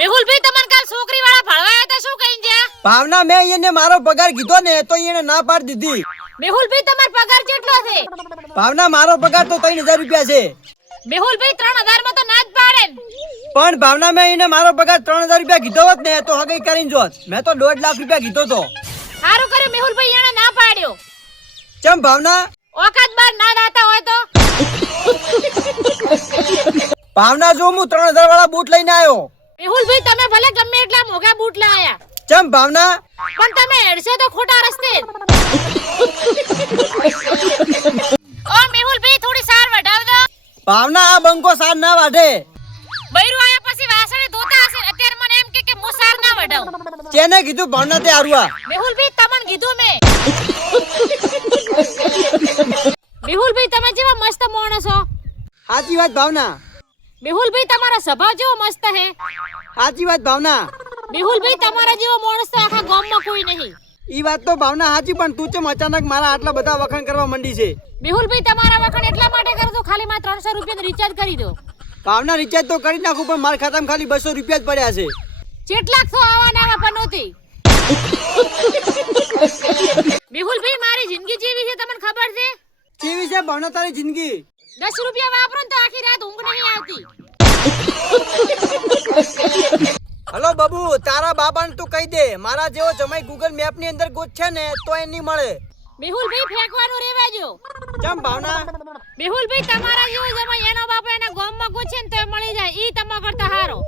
મેહુલભાઈ તમને કાલ છોકરી વાળા ભળવાયા હતા શું કહીને જ્યા? ભાવના મેં એને મારો પગાર કીધો ને તો એને ના પાડી દીધી. મેહુલભાઈ તમારો પગાર કેટલો છે? ભાવના મારો પગાર તો 3000 રૂપિયા છે. મેહુલભાઈ 3000 માં તો ના જ પાડે ને. પણ ભાવના મેં એને મારો પગાર 3000 રૂપિયા કીધો હોત ને તો હગઈ કરીને જોત. મેં તો 1.5 લાખ રૂપિયા કીધો તો. સારું કર્યું મેહુલભાઈ એને ના પાડ્યો. ચમ ભાવના? ઓકાત બાર ના દાતા હોય તો. ભાવના જો હું 3000 વાળા બૂટ લઈને આવ્યો. મેહુલભાઈ તમે ભલે ગમે એટલા મોંઘા બૂટ લાયા ચમ ભાવના? પણ તમે હેડશો તો ખોટા રસ્તે. ઓ મેહુલભાઈ થોડી સાર વઢાવ દો. ભાવના આ બંકો સાર ના વાઢે. બૈરું આયા પછી વાસણે ધોતા હશે અત્યારે મને એમ કે હું સાર ના વઢાવ. કેને કીધું ભાવના તે આરુઆ? મેહુલભાઈ તમને કીધું મેં. મેહુલભાઈ તમે જેવા મસ્ત માણસ છો. સાચી વાત ભાવના. મેહુલભાઈ તમારો સ્વભાવ જેવો મસ્ત હે. સાચી વાત ભાવના. મેહુલભાઈ તમારા જેવો માણસ તો આખા ગામમાં કોઈ નહીં. ઈ વાત તો ભાવના સાચી, પણ તું ચમ અચાનક મારા આટલા બધા વખાણ કરવા માંડી છે? મેહુલભાઈ તમારા વખાણ એટલા માટે કરું તો ખાલી માં 300 રૂપિયાનું રિચાર્જ કરી દો. ભાવના રિચાર્જ તો કરી નાખું, પણ મારા ખાતામાં ખાલી 200 રૂપિયા જ પડ્યા છે. કેટલાક તો આવા નાવા પણ નહોતી. મેહુલભાઈ મારી જિંદગી જેવી છે તમને ખબર છે? કેવી છે ભાવના તારી જિંદગી? 10 રૂપિયા વાપરો ને તો આખી રાત ઊંઘ નહીં આવતી. હલો બાબુ, તારા બાબાને તું કહી દે મારા જેવો જમાઈ ગૂગલ મેપ ની અંદર ગોતશે ને તો એ નહીં મળે. મેહુલભાઈ ફેંકવાનું રેવાજો. ચમ ભાવના? મેહુલભાઈ તમારા જેવો જમાઈ એનો બાપ એના ગામમાં ગોતશે ને તો મળી જાય. ઈ તમા કરતા હારો.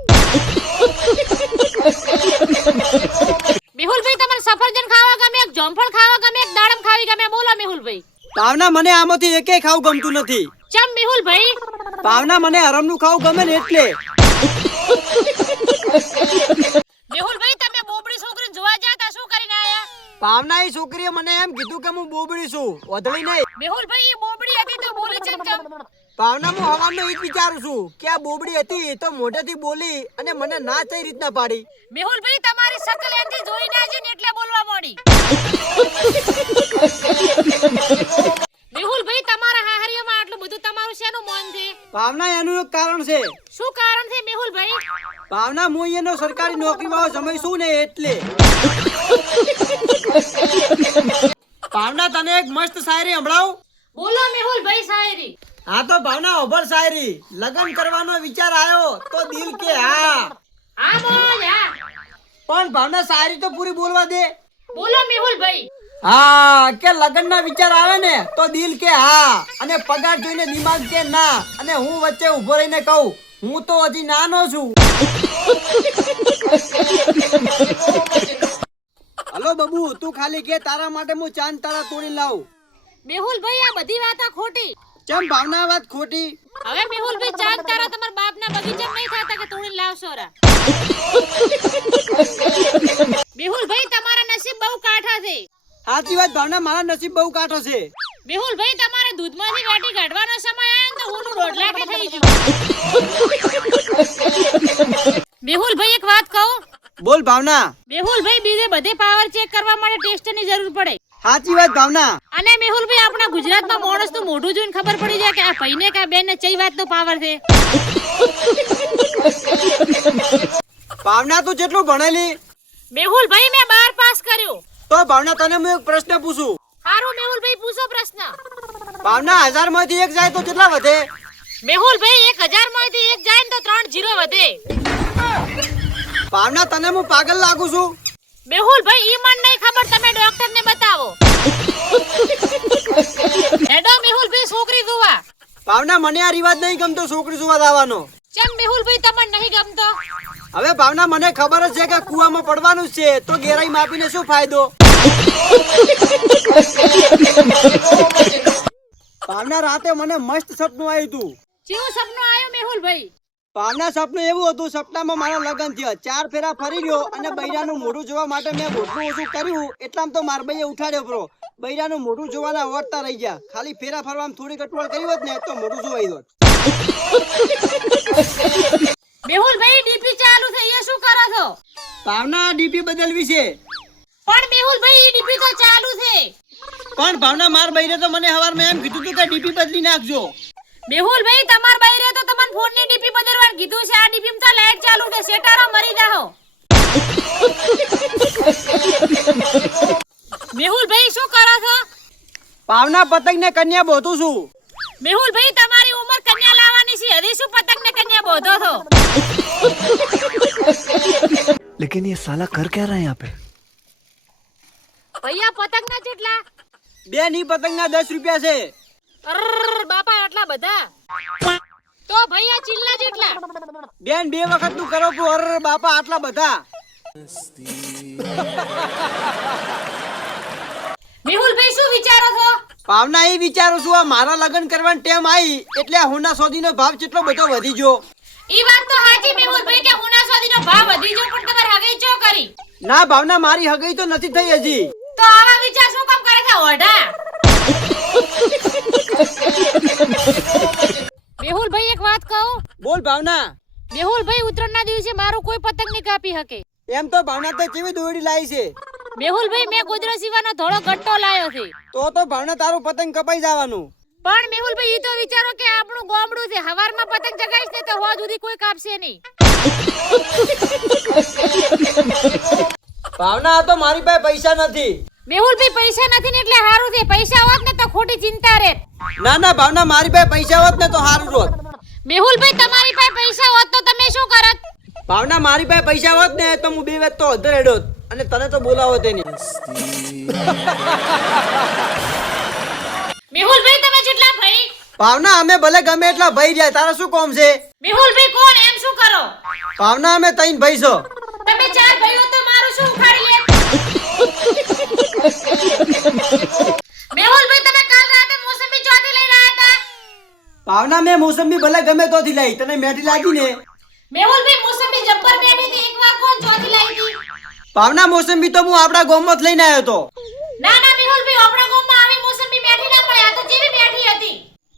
મેહુલભાઈ તમને સફરજન ખાવા ગમે, એક જામફળ ખાવા ગમે, એક દાડમ ખાવી ગમે? બોલો મેહુલભાઈ. ભાવના મને આમાંથી એકેય ખાવું ગમતું નથી. ચમ મેહુલભાઈ? ભાવના મને હરામનું ખાવું ગમે ને એટલે. મેહુલભાઈ તમે બોબડી છોકરીને જોવા જાતા શું કરીને આયા? ભાવના એ છોકરીએ મને એમ કીધું કે હું બોબડી છું, ઓધળી નહીં. મેહુલભાઈ એ બોબડી હતી તો બોલી ચમ. ભાવના હું હવાનો ઈ જ વિચારું છું કે આ બોબડી હતી તો મોઢેથી બોલી અને મને ના કઈ રીતના પાડી. મેહુલભાઈ તમારી શકલ એનથી જોઈ ના છે ને એટલે બોલવા માંડી. મેહુલભાઈ તમારા હાહરિયામાં આટલું બધું તમારું શેનું મન છે? ભાવના એનું એક કારણ છે. શું કારણ છે મેહુલભાઈ? ભાવના હું એનો સરકારી નોકરી વાળો જમાઈ છું ને એટલે. ભાવના તને એક મસ્ત શાયરી સંભળાવું? બોલો મેહુલભાઈ શાયરી. હા તો ભાવના ઓભર શાયરી. લગન કરવાનો વિચાર આવ્યો તો દિલ કે હા. હા બોલ હા. પણ ભાવના શાયરી તો પૂરી બોલવા દે. બોલો મેહુલભાઈ. હા કે લગન ના વિચાર આવે ને તો દિલ કે હા, અને પગાર જોઈને દિમાગ કે ના, અને હું વચ્ચે ઉભો રહીને કહું હું તો હજી નાનો છું. હલો બાબુ, તું ખાલી કે તારા માટે હું ચાંદ તારા તોડી લાવું. મેહુલભાઈ આ બધી વાતો ખોટી. ચમ ભાવના વાત ખોટી? હવે મેહુલભાઈ ચાંદ તારા તમારા બાપના બગીચામાં નહીં થતા કે તોડી લાવશો રા. મેહુલભાઈ તમારા નસીબ બહુ કાઠા છે. સાચી વાત ભાવના, મારા નસીબ બહુ કાઠો છે. મેહુલભાઈ તમારે દૂધમાંથી વાટી કાઢવાનો સમય આવ્યો તો હું 1.5 લાખ થઈ ગયું. મેહુલભાઈ એક વાત કહું? બોલ ભાવના. મેહુલભાઈ બીજે બધે પાવર ચેક કરવા માટે ટેસ્ટની જરૂર પડે. સાચી વાત ભાવના. અને મેહુલભાઈ આપણા ગુજરાતમાં માણસનું મોઢું જોઈને ખબર પડી જાય કે આ ભાઈને કે આ બેનને કઈ વાતનો પાવર છે. ભાવના તું જેટલું ભણેલી? મેહુલભાઈ મેં 12 પાસ કર્યું. તો ભાવના તને હું એક પ્રશ્ન પૂછું. હારું મેહુલભાઈ પૂછો પ્રશ્ન. ભાવના 1000 માંથી 1 જાય તો કેટલા વધે? મેહુલભાઈ 1000 માંથી 1 જાય તો 3 0 વધે. ભાવના તને હું પાગલ લાગુ છું? મેહુલભાઈ ઈ મન નહીં ખબર, તમે ડોક્ટરને બતાવો. હેડો મેહુલભાઈ છોકરી જોવા. ભાવના મને આ રિવાજ નહીં ગમતો છોકરી જોવા દાવાનો. ચમ મેહુલભાઈ તમને નહીં ગમતો? હવે ભાવના મને ખબર જ છે કે કુવામાં પડવાનું છે તો ગેરાઈ માપીને શું ફાયદો? ભાવના રાતે મને મસ્ત સપનું આવ્યું હતું. કેવું સપનું આવ્યું મેહુલભાઈ? ભાવના સપનું એવું હતું, સપનામાં મારા લગ્ન થયા, 4 ફેરા ફરી ગયો અને બૈરાનું મોઢું જોવા માટે મેં મોઢું ઓછું કર્યું એટલામાં તો મારા ભાઈએ ઉઠાડ્યો પરો. બૈરાનું મોઢું જોવાના વર્તા રહી ગયા. ખાલી ફેરા ફરવામાં થોડી કટવાળ કરી હોત ને તો મોઢું જોવાઈ હોત. મેહુલભાઈ ડીપી ચાલુ છે એ શું કરો છો? ભાવના ડીપી બદલવી છે. પણ મેહુલભાઈ ડીપી તો ચાલુ છે. પણ ભાવના માર બૈરે તો મને હવારમાં એમ કીધું હતું કે ડીપી બદલી નાખજો. મેહુલભાઈ તમાર બૈરે તો તમને ફોનની ડીપી બદલવાનું કીધું છે. આ ડીપી માં તો લાઈટ ચાલુ છે. સેટારો મરી જાહો. મેહુલભાઈ શું કરો છો? ભાવના પતંગ ને કન્યા બોધું છું. મેહુલભાઈ તમારી ઉંમર કન્યા લાવવાની છે. હજી શું પતંગ ને કન્યા બોધો છો? लेकिन ये साला कर क्या रहा है यहाँ पे? ભૈયા પતંગ ના કેટલા? બે ની પતંગ ના 10 રૂપિયા છે. અરર બાપા આટલા બધા? તો ભૈયા ચીલના જેટલા? બેન 2 વખત નું કરો છો. અરે બાપા આટલા બધા. મેહુલભાઈ શું વિચારો છો? ભાવના એ વિચારું છું આ મારા લગ્ન કરવાની ટેમ આવી એટલે આ હોના સોદીનો ભાવ કેટલો બધો વધી ગયો. ઈ વાત તો સાચી મેહુલભાઈ કે હુના સોદીનો ભાવ વધી ગયો પણ તમાર હગઈ ચો કરી? ના ભાવના મારી હગઈ તો નથી થઈ હજી. તો આવા વિચાર શું કામ કરે છે ઓઢા? મેહુલભાઈ એક વાત કહું? બોલ ભાવના. મેહુલભાઈ ઉત્તરાયણના દિવસે મારું કોઈ પતંગ નહીં કાપી શકે. એમ તો ભાવના તો કેવી દોરડી લાવી છે. મેહુલભાઈ મેં ગોદરા સીવાનો થોડો ગટ્ટો લાયો છે. તો ભાવના તારું પતંગ કપાઈ જવાનું. પણ મેહુલભાઈ ઈ તો વિચારો કે આપણું ગામડું છે. હવારમાં પતંગ જગાઈશ ને તો હોજ સુધી કોઈ કાપશે નહીં. ભાવના આ તો મારી પાસે પૈસા નથી. મેહુલભાઈ પૈસા નથી ને એટલે હારું છે. પૈસા હોત ને તો ખોટી ચિંતા રહેત. ના ના ભાવના મારી પાસે પૈસા હોત ને તો સારું રોત. મેહુલભાઈ તમારી પાસે પૈસા હોત તો તમે શું કરત? ભાવના મારી પાસે પૈસા હોત ને તો હું 2 વાત તો અધર હેડોત અને તને તો બોલાવો તેની. મેહુલભાઈ તમે જેટલા ભાઈ? ભાવના અમે ભલે ગમે એટલા ભાઈ રહ્યા તારા શું કોમ છે? મેહુલભાઈ કોણ એમ શું કરો? ભાવના અમે 3 ભાઈ છો. તમે 4 ભાઈઓ તો મારું શું ઉખાડી લે? મેહુલભાઈ તમે કાલ રાતે મોસંબી ચોથી લઈને આયા હતા? ભાવના મેં મોસંબી ભલે ગમે તોથી લાવી તને મેઠી લાગી ને. મેહુલભાઈ મોસંબી જબ્બર બેઠી હતી એકવાર કોણ ચોથી લાવી હતી? ભાવના મોસંબી તો હું આપણા ગામમાં જ લઈને આવ્યો હતો. ના ના મેહુલભાઈ આપણા ગામમાં આવી મોસંબી બેઠી ના પડે. આ તો જેવી બેઠી હતી.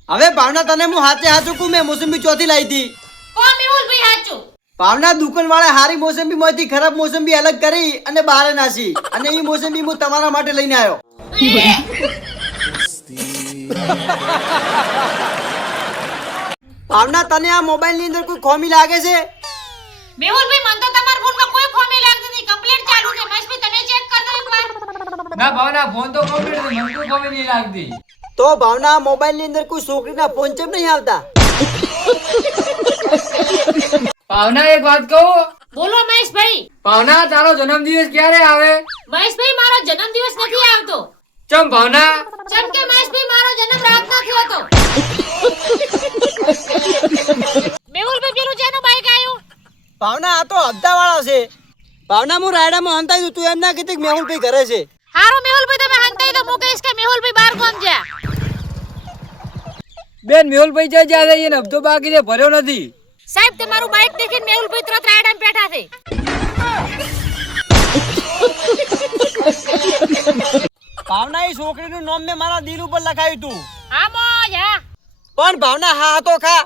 હવે ભાવના તને હું હાચે હાચું કહું મેં મોસંબી ચોથી લાવી હતી. કોણ મેહુલભાઈ સાચું? ભાવના દુકાન વાળા હારી મોસંબી માંથી ખરાબ મોસંબી અલગ કરી અને બહાર નાસી અને એ મોસંબી હું તમારા માટે લઈને આવ્યો. ભાવના તને આ મોબાઈલ ની અંદર કોઈ ખોમી લાગે છે? મેહુલભાઈ મને તો તમારા ફોનમાં કોઈ ખોમી લાગતી નથી. કમ્પ્લીટ ચાલુ છે. મહેશભાઈ તમે ચેક કર દો એકવાર. ના ભાવના ફોન તો કમ્પ્લીટ છે, મને કોઈ ખબર નહીં લાગતી. તો ભાવના આ મોબાઈલ ની અંદર કોઈ છોકરીના ફોન કેમ નહીં આવતા? ભાવના એક વાત કહું? બોલો મહેશભાઈ. ભાવના તારો જન્મદિવસ ક્યારે આવે? મહેશભાઈ મારો જન્મદિવસ નથી આવતો. ચમ ભાવના? જેમ કે મહેશભાઈ મારો જન્મ રાતનો થયો હતો. મેહુલભાઈ પેલું જેનું બાઈક આવ્યું? ભાવના આ તો હપ્તા વાળા છે. ભાવના હું રાયડામાં હંતાઈ દઉં તું એમ ના કીધું કે મેહુલભાઈ ઘરે છે. હારો મેહુલભાઈ તમે હંતાઈ તો હું કહીશ કે મેહુલભાઈ બહાર ગામ ગયા. બેન મેહુલભાઈ જઈ જાય છે, એને હપ્તો બાકી છે ભર્યો નથી. સાહેબ તમારું બાઈક દેખીને મેહુલભાઈ તરત રાયડામાં બેઠા છે. ભાવના એ છોકરીનું નામ મેં મારા દિલ ઉપર લખાયું તું. હા મોજ હા. પણ ભાવના હા તો ખા.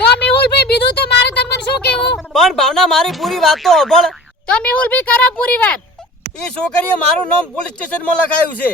તો મેહુલભાઈ બીજું તો મારે તમને શું કહેવું? પણ ભાવના મારી પૂરી વાત તો સાંભળ. તો મેહુલભાઈ કરો પૂરી વાત. એ છોકરીએ મારું નામ પોલીસ સ્ટેશનમાં લખાયું છે.